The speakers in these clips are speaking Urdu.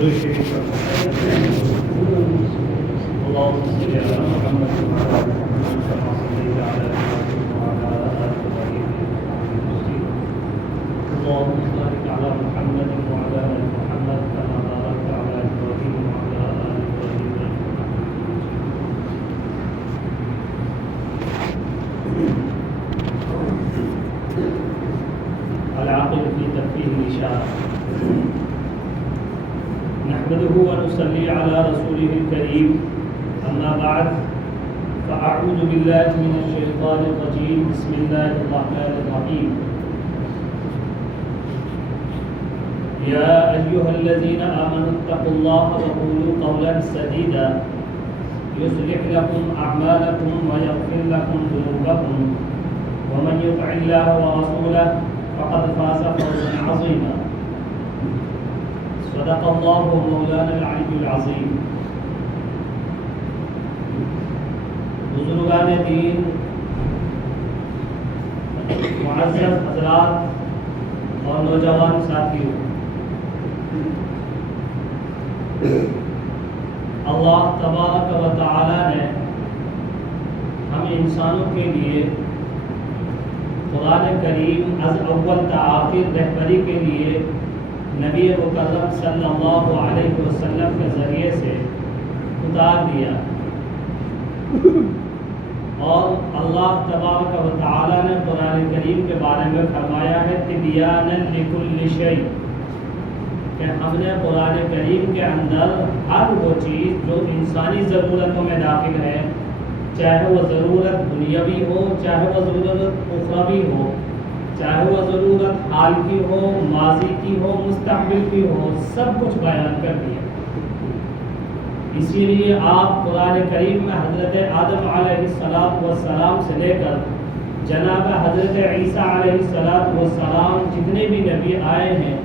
درود شریف اللهم صل على محمد وعلى آل محمد كما صليت على إبراهيم وعلى آل إبراهيم إنك حميد مجيد اللهم بارك على محمد وعلى آل محمد كما باركت على إبراهيم وعلى آل إبراهيم إنك حميد مجيد. العاقل في تفسير الإشارة. نحمده ونصلي على رسوله الكريم. أما بعد فأعوذ بالله من الشيطان الرجيم. بسم الله الرحمن الرحيم. يا أيها الذين آمنوا اتقوا الله وقولوا قولا سديدا يصلح لكم أعمالكم ويغفر لكم ذنوبكم ومن يطع الله ورسوله فقد فاز فوزا عظيما. صدق الله مولانا العلي العظيم. بزرگان دین، معزز حضرات اور نوجوان ساتھیوں، اللہ تبارک و تعالی نے ہم انسانوں کے لیے قرآن کریم از اول تا آخر رہبری کے لیے نبی مکرم صلی اللہ علیہ وسلم کے ذریعے سے اتار دیا، اور اللہ تبارک و تعالی نے قرآن کریم کے بارے میں فرمایا ہے تبیانا لکل شیء، کہ ہم نے قرآن کریم کے اندر ہر وہ چیز جو انسانی ضرورتوں میں داخل ہے، چاہے وہ ضرورت دنیاوی ہو، چاہے وہ ضرورت اخروی ہو، چاہے وہ ضرورت حال کی ہو، ماضی کی ہو، مستقبل کی ہو، سب کچھ بیان کر دیا۔ اسی لیے آپ قرآن کریم میں حضرت آدم علیہ السلام سے لے کر جناب حضرت عیسیٰ علیہ السلام جتنے بھی نبی آئے ہیں،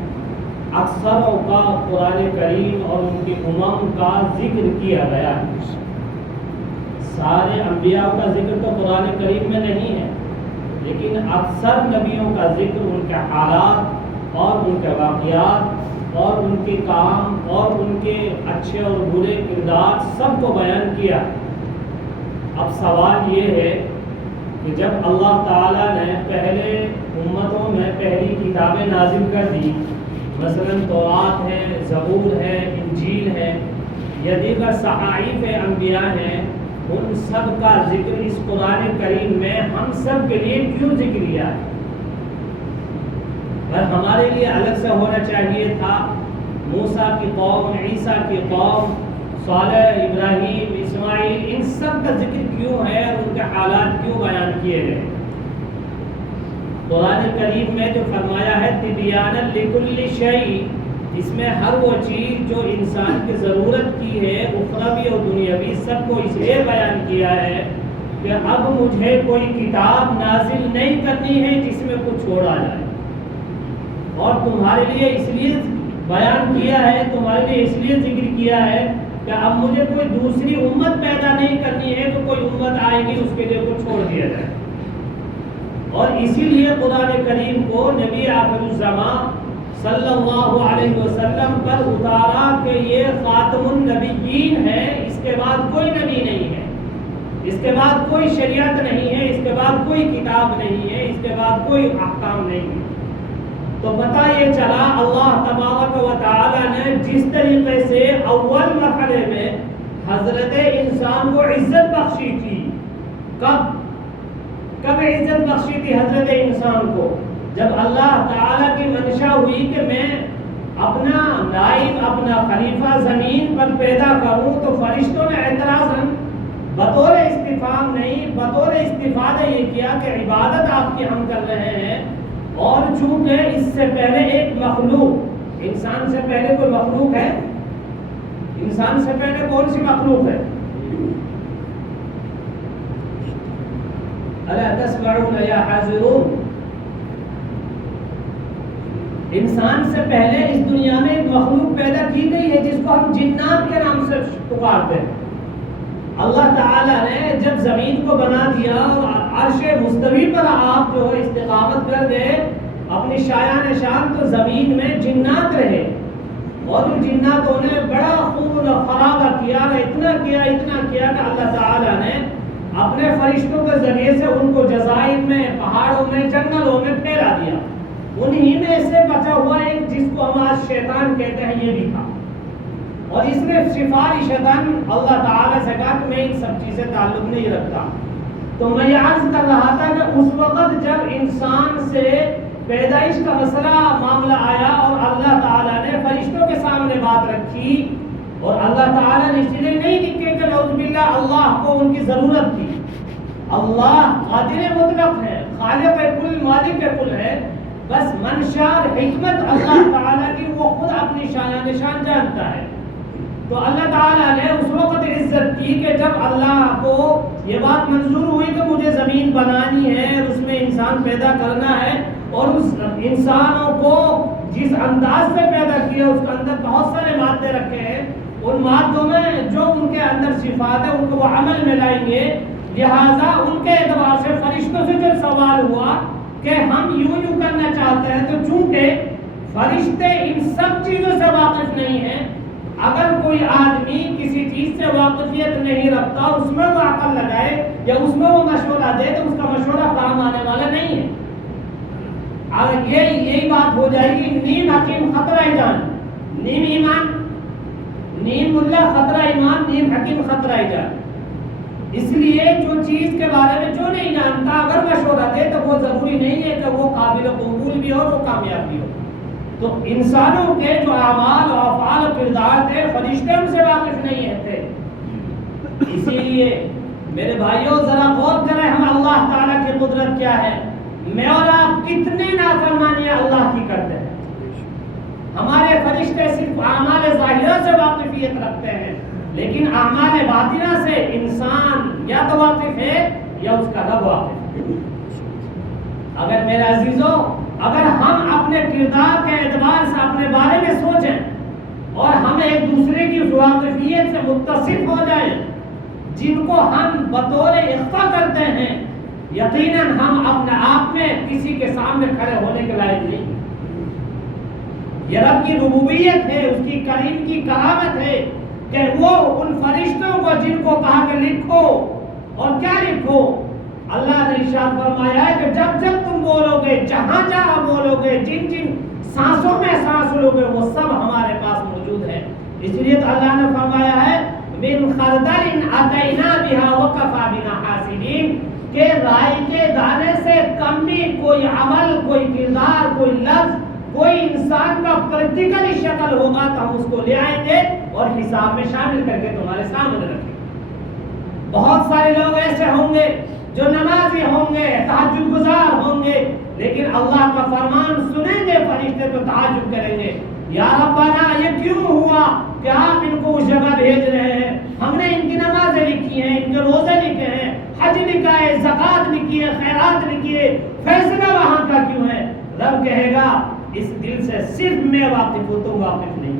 اکثروں کا قرآن کریم اور ان کی امم کا ذکر کیا گیا ہے۔ سارے انبیاء کا ذکر تو قرآن کریم میں نہیں ہے، لیکن اکثر نبیوں کا ذکر ان کے حالات اور ان کے واقعات اور ان کے کام اور ان کے اچھے اور برے کردار سب کو بیان کیا۔ اب سوال یہ ہے کہ جب اللہ تعالیٰ نے پہلے امتوں میں پہلی کتابیں نازل کر دی، مثلا تورات ہے، زبور ہے، انجیل ہے، یا دیگر صحائف انبیاء ہیں، ان سب کا ذکر اس قرآن کریم میں ہم سب کے لیے کیوں ذکر کیا ہے؟ اور ہمارے لیے الگ سے ہونا چاہیے تھا۔ موسیٰ کی قوم، عیسیٰ کی قوم، صالح، ابراہیم، اسماعیل، ان سب کا ذکر کیوں ہے اور ان کے حالات کیوں بیان کیے گئے؟ قرآن کریم میں جو فرمایا ہے تبیانا لکل شیء، اس میں ہر وہ چیز جو انسان کی ضرورت کی ہے، اخروی اور دنیاوی، سب کو اس لیے بیان کیا ہے کہ اب مجھے کوئی کتاب نازل نہیں کرنی ہے جس میں کچھ چھوڑا جائے، اور تمہارے لیے اس لیے بیان کیا ہے، تمہارے لیے اس لیے ذکر کیا ہے کہ اب مجھے کوئی دوسری امت پیدا نہیں کرنی ہے کہ کوئی امت آئے گی اس کے لیے کچھ چھوڑ دیا جائے۔ اور اسی لیے قرآن کریم کو نبی آخر الزمان صلی اللہ علیہ وسلم پر اتارا کہ یہ خاتم النبیین ہے، اس کے بعد کوئی نبی نہیں ہے، اس کے بعد کوئی شریعت نہیں ہے، اس کے بعد کوئی کتاب نہیں ہے، اس کے بعد کوئی احکام نہیں ہے۔ تو پتہ یہ چلا اللہ تبارک و تعالی نے جس طریقے سے اول مرحلے میں حضرت انسان کو عزت بخشی تھی، کب عزت بخشی تھی حضرت انسان کو؟ جب اللہ تعالیٰ کی منشا ہوئی کہ میں اپنا نائب، اپنا خلیفہ زمین پر پیدا کروں، تو فرشتوں نے اعتراضاً بطور استفہام نہیں، بطور استفادہ یہ کیا کہ عبادت آپ کی ہم کر رہے ہیں، اور چونکہ اس سے پہلے ایک مخلوق، انسان سے پہلے کوئی مخلوق ہے؟ انسان سے پہلے کون سی مخلوق ہے؟ الا تسمعون یا حاضرون؟ انسان سے پہلے اس دنیا میں ایک مخلوق پیدا کی گئی ہے جس کو ہم جنات کے نام سے پکارتے ہیں۔ اللہ تعالیٰ نے جب زمین کو بنا دیا اور عرش مستوی پر آپ جو استقامت کر گئے اپنی شایان شان، تو زمین میں جنات رہے، اور ان ان جناتوں نے بڑا خون خرابہ کیا، اتنا کیا کہ اللہ تعالیٰ نے اپنے فرشتوں کے ذریعے سے ان کو جزائر میں، پہاڑوں میں، جنگلوں میں پھیلا دیا۔ انہی میں سے بچا ہوا ایک جس کو ہم آج شیطان کہتے ہیں یہ بھی تھا، اور اس نے سفارش شیطان اللہ تعالیٰ سے کہا کہ میں ان سب چیزیں تعلق نہیں رکھتا۔ تو میں یہ عرض کر رہا تھا کہ اس وقت جب انسان سے پیدائش کا مسئلہ معاملہ آیا اور اللہ تعالیٰ نے فرشتوں کے سامنے بات رکھی، اور اللہ تعالیٰ نے اس لیے نہیں لکھے کہ نعوذ باللہ اللہ کو ان کی ضرورت تھی۔ اللہ قادر مطلق ہے، خالق کل، مالک کل ہے، بس منشا اور حکمت اللہ تعالیٰ کی وہ خود اپنی شان نشان جانتا ہے۔ تو اللہ تعالیٰ نے اس وقت عزت کی کہ جب اللہ کو یہ بات منظور ہوئی کہ مجھے زمین بنانی ہے، اس میں انسان پیدا کرنا ہے، اور اس انسانوں کو جس انداز سے پیدا کیا اس کے اندر بہت سارے مادے رکھے ہیں، ان مادوں میں جو ان کے اندر صفات ہے ان کو وہ عمل میں لائیں گے۔ لہٰذا ان کے اعتبار سے فرشتوں سے جب سوال ہوا کہ ہم یوں کرنا چاہتے ہیں، تو چونکہ فرشتے ان سب چیزوں سے واقف نہیں ہیں، اگر کوئی آدمی کسی چیز سے واقفیت نہیں رکھتا، اس میں وہ عقل لگائے یا اس میں وہ مشورہ دے تو اس کا مشورہ کام آنے والا نہیں ہے۔ اور یہی بات ہو جائے گی، نیم حکیم خطرہ جان، نیم ایمان، نیم ملا خطرہ ایمان، نیم حکیم خطرہ جان۔ اس لیے جو چیز کے بارے میں جو نہیں جانتا اگر مشورہ دے تو وہ ضروری نہیں ہے کہ وہ قابل قبول بھی ہو اور وہ کامیاب بھی ہو۔ تو انسانوں کے جو اعمال و افعال و کردار تھے فرشتے ان سے واقف نہیں تھے۔ اسی لیے میرے بھائیوں ذرا غور کریں ہم اللہ تعالیٰ کی قدرت کیا ہے۔ میں اور آپ کتنی نافرمانیاں اللہ کی کرتے ہیں۔ ہمارے فرشتے صرف اعمال ظاہرہ سے واقفیت رکھتے ہیں، لیکن اعمال باطنہ سے انسان یا تو واقف ہے یا اس کا رب واقف ہے۔ اگر میرے عزیزوں، اگر ہم اپنے کردار کے اعتبار سے اپنے بارے میں سوچیں اور ہم ایک دوسرے کی واقفیت سے متصف ہو جائیں جن کو ہم بطور اخفا کرتے ہیں، یقیناً ہم اپنے آپ میں کسی کے سامنے کھڑے ہونے کے لائق نہیں۔ یہ رب کی ربوبیت ہے، اس کی کریم کی کرامت ہے کہ وہ ان فرشتوں کو جن کو کہا کہ لکھو، اور کیا لکھو، اللہ نے ارشاد فرمایا ہے کہ جب جب تم بولو گے، جہاں جہاں بولو گے، جن جن سانسوں میں سانس لو گے، وہ سب ہمارے پاس موجود ہے۔ اس لیے تو اللہ نے فرمایا ہے من خردل اتینا بها وکفى بنا حاسبین، کہ رائی کے دانے سے کم بھی کوئی عمل، کوئی کردار، کوئی لفظ، کوئی انسان کا پریکٹیکلی شکل ہوگا تو ہم اس کو لے آئیں گے اور حساب میں شامل کر کے تمہارے سامنے رکھیں گے۔ بہت سارے لوگ ایسے ہوں گے جو نمازی ہوں گے، تہجد گزار ہوں گے، لیکن اللہ کا فرمان سنیں گے فرشتے تو تعجب کریں گے، یا ربنا یہ کیوں ہوا کہ آپ ان کو اس جگہ بھیج رہے ہیں؟ ہم نے ان کی نمازیں لکھی ہیں، ان کے روزے لکھے ہیں، حج لکھا ہے، زکوٰۃ لکھی ہے، خیرات لکھی ہے، فیصلہ وہاں کا کیوں ہے؟ رب کہے گا اس دل سے صرف میں واقف ہوں، تم واقف نہیں۔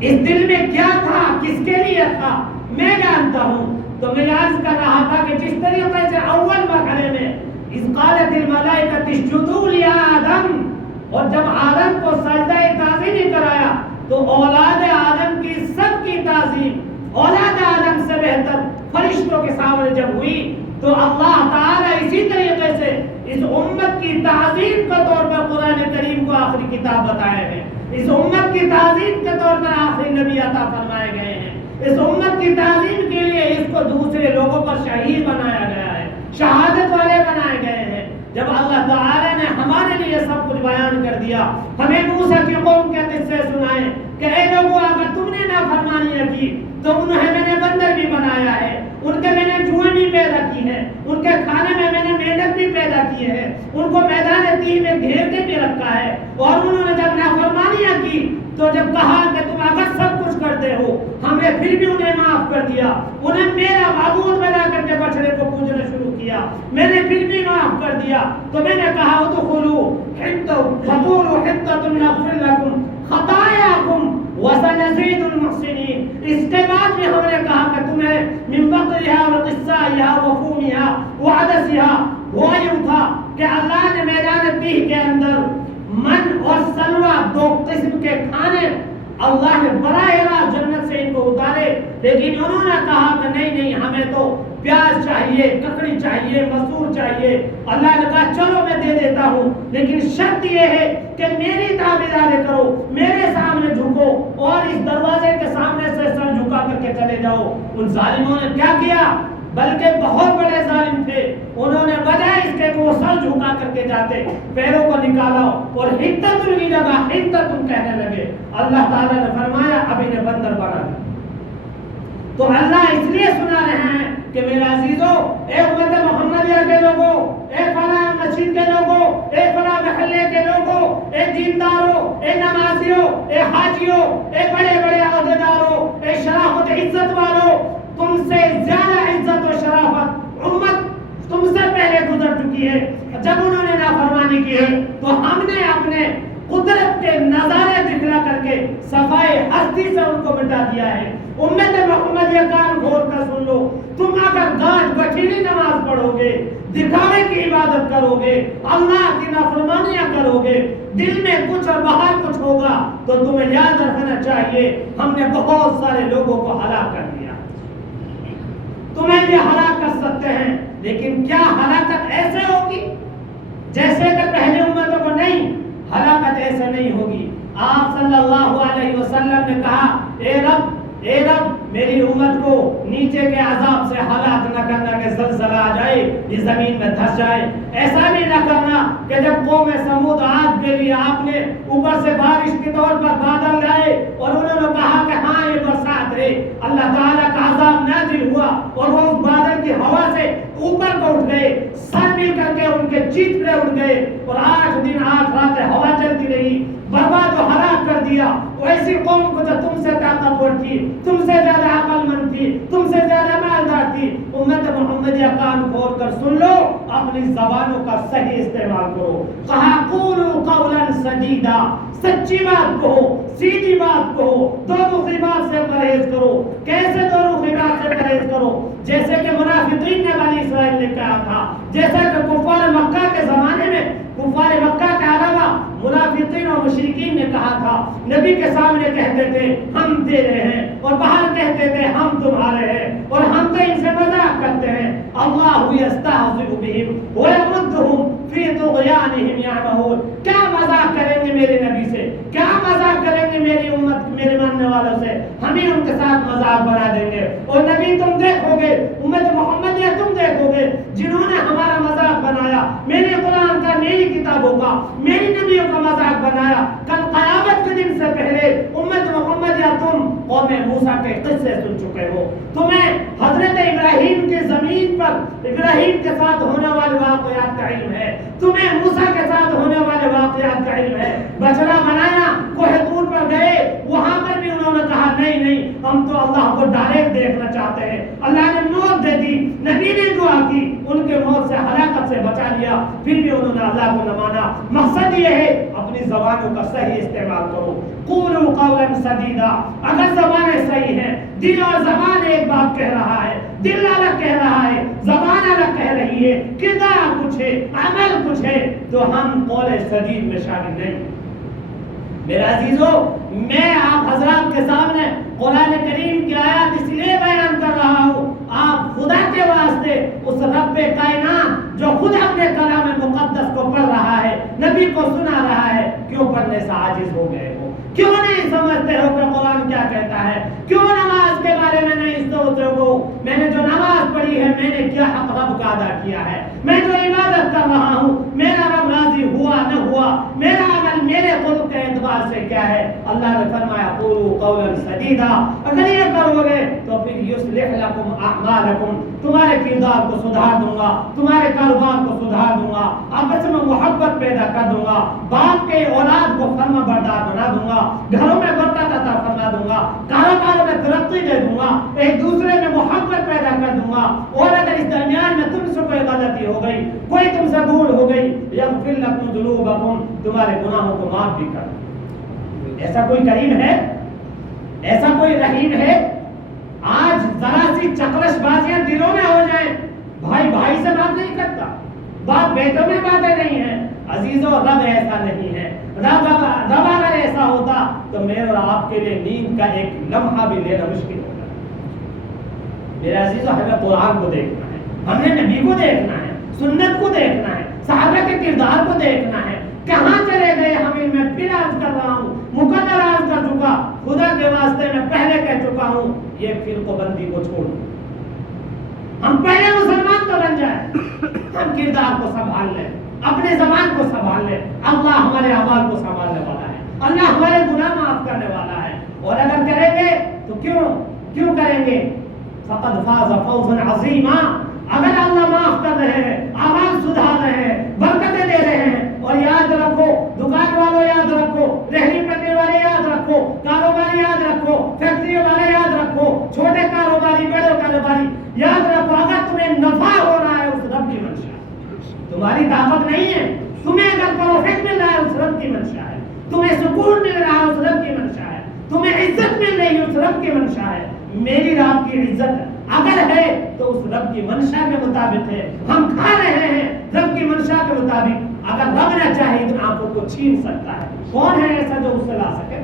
اس دل میں کیا تھا، کس کے لیے تھا، میں جانتا ہوں۔ تو میں عرض کر رہا تھا کہ جس طریقے سے اول مرحلے میں اذ قالت الملائکۃ اسجدوا لآدم، اور جب آدم کو سجدہ تعظیم کرایا تو اولاد آدم کی سب کی تعظیم اولاد آدم سے بہتر فرشتوں کے سامنے جب ہوئی، تو اللہ تعالیٰ اسی طریقے سے اس امت کی تعظیم کے طور پر قرآن کریم کو آخری کتاب بتائے ہیں، اس امت کی تعظیم کے طور پر آخری نبی عطا فرمائے گئے ہیں، اس امت کی تعظیم کے لیے اس کو دوسرے لوگوں پر شہید بنایا گیا ہے، شہادت والے بنائے گئے ہیں۔ جب اللہ تعالیٰ نے ہمارے لیے سب کچھ بیان کر دیا، ہمیں موسیٰ کی قوم کے قصے سنائے کہ اے لوگوں اگر تم نے نافرمانیاں کی تو انہیں میں نے بندر بھی بنایا ہے، ان کے میں نے جوئیں بھی پیدا کی ہیں، ان کے کھانے میں نے مینڈک بھی پیدا کیے ہیں، ان کو میدان تیہ میں گھیر کے بھی رکھا ہے، اور انہوں نے جب نافرمانیاں کی تو جب کہا کہ تم اگر سب کچھ کرتے ہو، ہم نے پھر بھی انہیں معاف کر دیا، انہیں میرا معبود بنا کر کے بچڑے کو پوجنا شروع کیا، میں نے پھر بھی معاف کر دیا، تو میں نے کہا ادخلوا فقولوا حطة نغفر لكم خطاياكم وسنزيد المحسنين۔ اس کے بعد بھی ہم نے کہا کہ تمہیں من بقرها وقصائها وفومها وعدسها، ہوا یوں تھا کہ اللہ نے میدان تیہ کے اندر من اور سلوہ دو قسم کے کھانے اللہ نے براہ راست جنت سے ان کو اتارے، لیکن انہوں نے کہا کہ نہیں ہمیں تو پیاز چاہیے، ککڑی چاہیے، مسور چاہیے۔ اللہ نے کہا چلو میں دے دیتا ہوں، لیکن شرط یہ ہے کہ میری تابعداری کرو، میرے سامنے جھکو اور اس دروازے کے سامنے سے سر جھکا کر کے چلے جاؤ۔ ان ظالموں نے کیا کیا؟ بلکہ بہت بڑے ظالم تھے، انہوں نے بجائے اس کے وہ سر جھکا کر کے جاتے، پیروں کو نکالا اور حدت کی جگہ حدت کہنے لگے۔ اللہ تعالیٰ نے فرمایا اب انہیں بندر بنا دیا۔ تو اللہ اس لیے سنا رہے ہیں کہ میرے عزیزوں، اے امت محمدیہ کے لوگوں، اے فلاں مسجد کے لوگوں، اے فلاں محلے کے لوگوں، اے دینداروں، اے نمازیوں، اے حاجیوں، اے بڑے بڑے عہدیداروں، اے شرافت عزت والوں، تم سے زیادہ عزت و شرافت امت تم سے پہلے گزر چکی ہے۔ جب انہوں نے نافرمانی کی ہے تو ہم نے اپنے قدرت کے نظارے دکھلا کر کے صفائے ہستی سے ان کو مٹا دیا ہے۔ امت محمد یہ کان کھول کر سن لو، تم اگر گاج بٹھیلی نماز پڑھو گے، دکھاوے کی عبادت کرو گے، اللہ کی نافرمانیاں کرو گے، دل میں کچھ اور باہر کچھ ہوگا، تو تمہیں یاد رکھنا چاہیے ہم نے بہت سارے لوگوں کو ہلاک کر دیا۔ تمہیں بھی ہلاک کر سکتے ہیں، لیکن کیا ہلاکت ایسے ہوگی جیسے کہ پہلے امتوں کو؟ نہیں، ہلاکت ایسے نہیں ہوگی۔ آپ صلی اللہ علیہ وسلم نے کہا اے رب میری امت کو نیچے کے عذاب سے ہلاک نہ کرنا کہ زلزلہ آ جائے، یہ زمین میں دھس جائے۔ ایسا بھی نہ کرنا کہ جب قوم سمود عاد کے لیے آپ نے اوپر سے بارش کے طور پر بادل لائے اور انہوں نے کہا کہ ہاں یہ برسات ہے، اللہ تعالیٰ کا عذاب نازل ہوا اور وہ اس بادل کی ہوا سے اوپر کو اٹھ گئے، سر مل کر کے ان کے چیتڑے اٹھ گئے اور 8 دن 8 راتیں ہوا چلتی رہی، برباد و ہلاک کر دیا۔ ایسی قوم کو جو تم سے طاقتور تھی، تم سے زیادہ عقل مند تھی، تم سے زیادہ مالدار تھی، امت محمدیہ کان کھول کر سن لو، اپنی زبانوں کا صحیح استعمال کرو۔ کہا قولوا قولا سدیدا، سچی بات کہو، سیدھی بات کہو، دو رخی بات سے پرہیز کرو۔ کیسے دو رخی بات سے پرہیز کرو؟ جیسے کہ منافقین نے بنی اسرائیل نے کہا تھا، جیسا کہ کفار مکہ کے زمانے میں کفار مکہ کے علاوہ منافقین اور مشرکین نے کہا تھا، نبی کے سامنے کہتے تھے ہم دے رہے ہیں اور باہر کہتے تھے ہم تمہارے ہیں اور ہم تو ان سے مذاق کرتے ہیں۔ اللہ یستہزئ بہم ویمدہم فی طغیانہم یعمہون۔ کیا مذاق کریں گے میرے نبی سے، کیا مذاق کریں گے میری امت، میرے ماننے والوں سے؟ ہم ہی ان کے ساتھ مذاق بنا دیں گے۔ اور نبی تم دیکھو گے، امت محمدیہ تم دیکھو گے، جنہوں نے ہمارا مذاق بنایا، میرے قرآن کا، میری کتابوں کا، میری نبیوں کا مذاق بنایا، کل قیامت کے دن سے پہلے امت محمدیہ تم قوم موسیٰ کے قصے سن چکے ہو۔ تمہیں حضرت ابراہیم کی زمین پر ابراہیم کے ساتھ ہونے والے واقعات کا علم ہے، تمہیں موسیٰ کے ساتھ ہونے والے واقعات کا علم ہے۔ بچڑا بنایا، کوہ طور پر گئے، وہاں پر بھی انہوں نے کہا نہیں ہم تو اللہ کو ڈائریکٹ دیکھنا چاہتے ہیں۔ اللہ نے موت دے دی، نبی نے دعا کی، ان کے موت سے ہلاکت سے بچا لیا، پھر بھی انہوں نے اللہ کو نہ مانا۔ مقصد یہ ہے اپنی زبانوں کا صحیح استعمال کرو۔ قولوا قولا سدیدا، اگر زبانیں صحیح ہیں، دل اور زبان ایک بات کہہ رہا ہے، دل الگ کہہ رہا ہے، زبان الگ کہہ رہی ہے، کردار کچھ ہے، عمل کچھ ہے، تو ہم قول سدید میں شامل نہیں۔ میرے عزیزو، میں آپ حضرات کے سامنے قرآن کریم کی آیات اس لیے بیان کر رہا ہوں، آپ خدا کے واسطے اس رب کائنات جو خود اپنے کلام مقدس کو پڑھ رہا ہے، نبی کو سنا رہا ہے، کیوں پڑھنے سے عاجز ہو گئے ہو؟ کیوں نہیں سمجھتے ہو کہ قرآن کیا کہتا ہے؟ کیوں نماز کے بارے میں نہیں سوچتے ہو؟ میں نے جو نماز پڑھی ہے، میں نے کیا حق رب کا ادا کیا ہے؟ میں جو عبادت کر رہا ہوں، میرا رب راضی ہوا نہ ہوا، میرا عمل میرے خود کے اعتبار سے کیا ہے؟ اللہ نے فرمایا قولوا قولا سدیدا، اگر یہ کرو گے تو پھر یصلح لکم اعمالکم، تمہارے کردار کو سدھار دوں گا، تمہارے کاروبار کو سدھار دوں گا، آپس میں محبت پیدا کر دوں گا، باپ کے اولاد کو فرما بردار بنا دوں گا، گھروں میں برکت عطا فرما دوں گا، کاروبار میں ترقی دے دوں گا، ایک دوسرے میں محبت پیدا کر دوں گا۔ اور اگر اس درمیان میں تم سے کوئی غلطی ہو گئی، کوئی تم سے بھول ہو گئی، یغفر لکم ذنوبکم، تمہارے گناہوں کو معاف بھی کر دوں۔ ایسا کوئی کریم ہے؟ ایسا کوئی رحیم ہے؟ آج ذرا سی چکرش بازیاں دلوں میں ہو جائیں، بھائی بھائی سے بات نہیں کرتا، باپ بیٹوں میں باتیں نہیں ہیں۔ عزیزوں، رب ایسا نہیں ہے۔ رب اگر ایسا ہوتا تو میرے اور آپ کے لیے نیند کا ایک لمحہ بھی لینا مشکل ہوگا۔ میرے عزیزو، ہمیں قرآن کو دیکھنا ہے، ہمیں نبی کو دیکھنا ہے، سنت کو دیکھنا ہے، صحابہ کے کردار کو دیکھنا ہے۔ کہاں چلے گئے ہم؟ میں پھر عرض کر رہا ہوں، مکمل عرض کر چکا، خدا کے واسطے میں پہلے کہہ چکا ہوں، یہ فرقہ بندی کو چھوڑ دو۔ ہم پہلے مسلمان تو بن جائیں، ہم کردار کو سنبھال لیں، اپنے زبان کو سنبھال لیں۔ اللہ ہمارے اعمال کو سنبھالنے والا ہے، اللہ ہمارے گناہ معاف کرنے والا ہے، اور اگر کریں گے تو کیوں کریں گے؟ فقد فاز فوزا عظیما۔ اگر اللہ معاف کر رہے ہیں، اعمال سدھار رہے ہیں، برکتیں دے رہے ہیں، اور یاد رکھو دکان والوں، یاد رکھو رہنی پٹنے والے، یاد رکھو کاروباری، یاد رکھو فیکٹری والے، یاد رکھو چھوٹے کاروباری، بڑے کاروباری، یاد رکھو اگر تمہیں نفع ہو رہا ہے اس رب کی منشا ہے، تمہاری طاقت نہیں ہے۔ تمہیں اگر پروفٹ مل رہا ہے اس رب کی منشا ہے، تمہیں سکون مل رہا ہے اس رب کی منشا ہے، تمہیں عزت مل رہی ہے اس رب کی منشا ہے۔ میری رب کی عزت اگر ہے تو اس رب کی منشا کے مطابق ہے، ہم کھا رہے ہیں رب کی منشا کے مطابق۔ اگر رب نہ چاہے تو آنکھوں کو چھین سکتا ہے، کون ہے ایسا جو اس سے لا سکے؟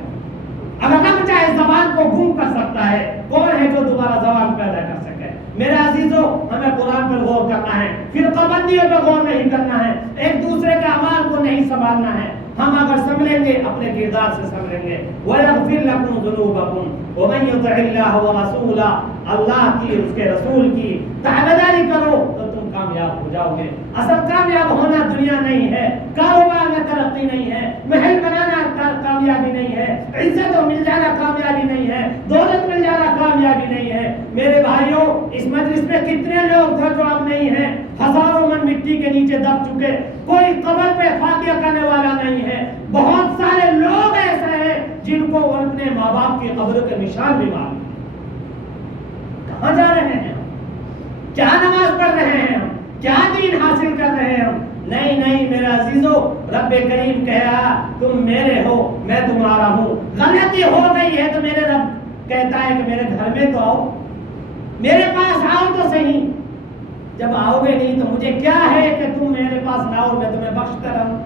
اگر رب چاہے زبان کو گم کر سکتا ہے، کون ہے جو دوبارہ زبان پیدا کر سکے؟ میرے عزیزو، ہمیں قرآن پر غور کرنا ہے، فرقہ بندیوں پر غور نہیں کرنا ہے، ایک دوسرے کے اعمال کو نہیں سنبھالنا ہے۔ ہم اگر سنبھلیں گے اپنے کردار سے سنبھلیں گے۔ وَيَغْفِرْ لَكُمْ ذُنُوبَكُمْ وَمَنْ يُطِعِ اللَّهَ وَرَسُولَهُ، اللہ کی، اس کے رسول کی تابعداری کرو تو تم کامیاب ہو جاؤ گے۔ اصل کامیاب ہونا دنیا نہیں ہے، کاروبار میں ترقی نہیں ہے، محل بنانا کامیابی نہیں ہے، عزت مل جانا کامیابی نہیں ہے، دولت مل جانا کامیابی نہیں ہے۔ میرے بھائیوں، اس مجلس میں کتنے لوگ تھے جو اب نہیں ہیں؟ ہزاروں من مٹی کے نیچے دب چکے، کوئی قبر پہ فاتحہ کرنے والا نہیں ہے۔ بہت سارے لوگ ایسے ہیں جن کو اپنے ماں باپ کی قبر کے نشان بھی معلوم ہے۔ کہاں جا رہے ہیں ہم؟ کیا نماز پڑھ رہے ہیں ہم؟ کیا دین حاصل کر رہے ہیں ہم؟ نہیں میرے عزیزو، رب کریم کہا تم میرے ہو میں تمہارا ہوں۔ غلطی ہو گئی ہے تو میرے رب کہتا ہے کہ میرے گھر میں تو آؤ، میرے پاس آؤ تو صحیح۔ جب آؤ گے نہیں تو مجھے کیا ہے کہ تم میرے پاس نہ آؤ، میں تمہیں بخشتا رہوں۔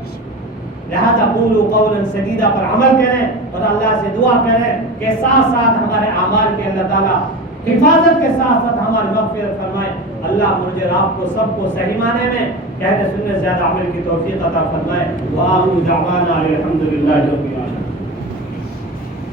لہذا قولوا قولا سدیدا پر عمل کریں اور اللہ سے دعا کریں کہ ساتھ ساتھ ہمارے اعمال کے اللہ تعالیٰ حفاظت کے ساتھ ساتھ ہماری مغفرت فرمائے۔ اللہ مجھے آپ کو سب کو صحیح معنی میں کہنے سننے زیادہ عمل کی توفیق عطا فرمائے۔ وآخر دعوانا الحمدللہ رب العالمین۔